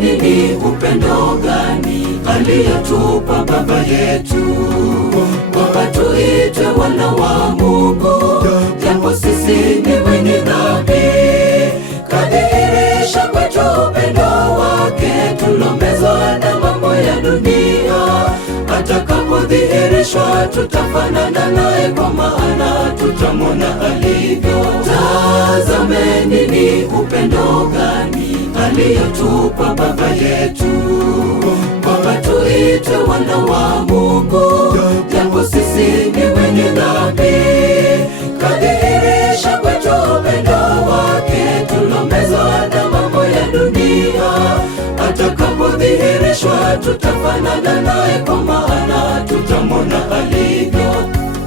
Tazameni ni upendo gani aliyotupa Baba yetu, kwamba tuitwe wana wa Mungu, japo sisi ni wenye dhambi. Kadhihirisha kwetu upendo wake, tulomezwa na mambo ya dunia. Atakapodhihirishwa tutafanana naye, kwa maana tutamwona alivyo. Tazameni ni upendo gani aliyotupa Baba yetu, kwamba tuitwe wana wa Mungu, japo sisi ni wenye dhambi. Kadhihirisha kwetu upendo wake, tulomezwa na mambo ya dunia. Atakapodhihirishwa tutafanana naye, kwa maana tutamwona alivyo.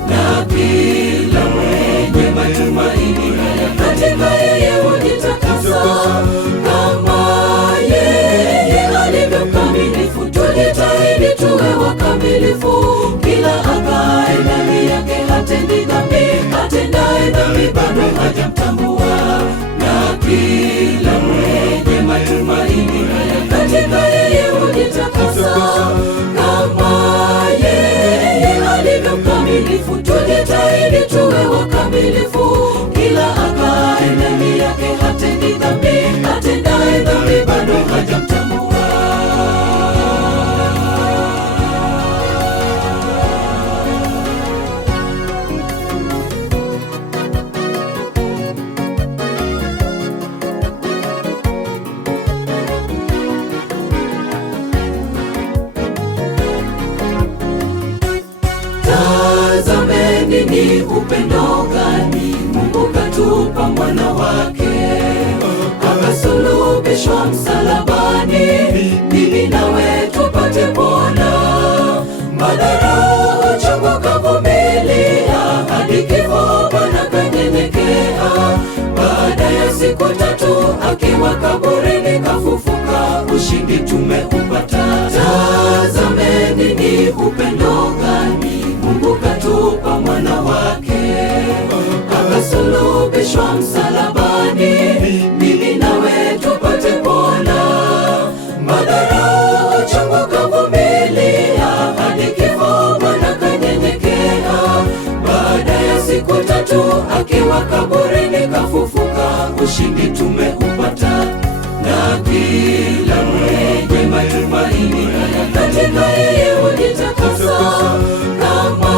Na kila mwenye matumaini haya katika yeye hujitakasa, kama yeye alivyo mkamilifu. Tujitahidi tuwe wakamilifu, kila akae ndani yake hatendi dhambi. Atendaye dhambi bado hajamtambua. Na kila mwenye matumaini haya katika yeye hujitakasa, kama yeye alivyo mkamilifu. Tujitahidi tuwe wakamilifu, kila akae ndani yake hatendi dhambi. Atendaye dhambi bado hajamtambua. Tazameni ni upendo gani Mungu katupa mwana wake, akasulubishwa msalabani, mimi nawe tupate pona. Madhara, uchungu kavumilia, hadi kifo Bwana kanyenyekea. Baada ya siku 3 akiwa kaburini kafufuka, ushindi tumeupata. Tazameni ni upendo gani Mungu katupa mwana wake, akasulubishwa msalabani, mimi nawe tupate pona. Madhara, uchungu kavumilia, hadi kifo Bwana kanyenyekea. Baada ya siku 3 akiwa kaburini kafufuka, ushindi tumeupata. Na kila mwenye matumaini haya katika yeye hujitakasa, kama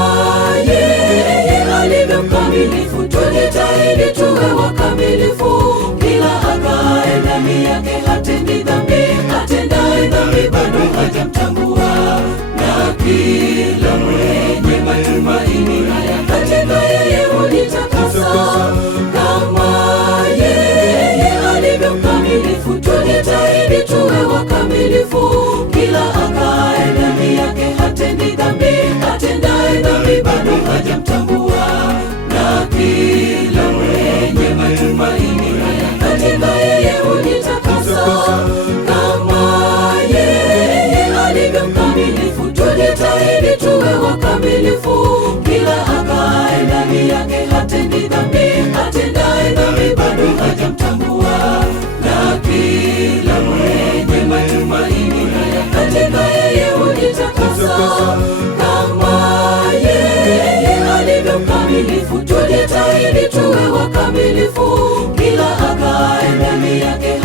yeye alivyo mkamilifu. Tujitahidi tuwe wakamilifu, kila akae ndani yake hatendi dhambi. Atendaye dhambi bado hajamtambua. Na kila mwenye matumaini haya katika yeye hujitakasa, kama yeye alivyo mkamilifu. Tujitahidi tuwe wakamilifu, kila akae ndani yake hatendi dhambi. Atendaye dhambi bado hajamtambua. Na kila mwenye matumaini haya katika yeye hujitakasa, kama yeye alivyo mkamilifu. Tujitahidi tuwe wakamilifu, kila akae ndani yake hatendi dhambi. Atendaye dhambi bado hajamtambua. Na kila mwenye matumaini haya katika yeye hujitakasa, kama yeye alivyo mkamilifu. Tujitahidi tuwe wakamilifu, kila akae ndani yake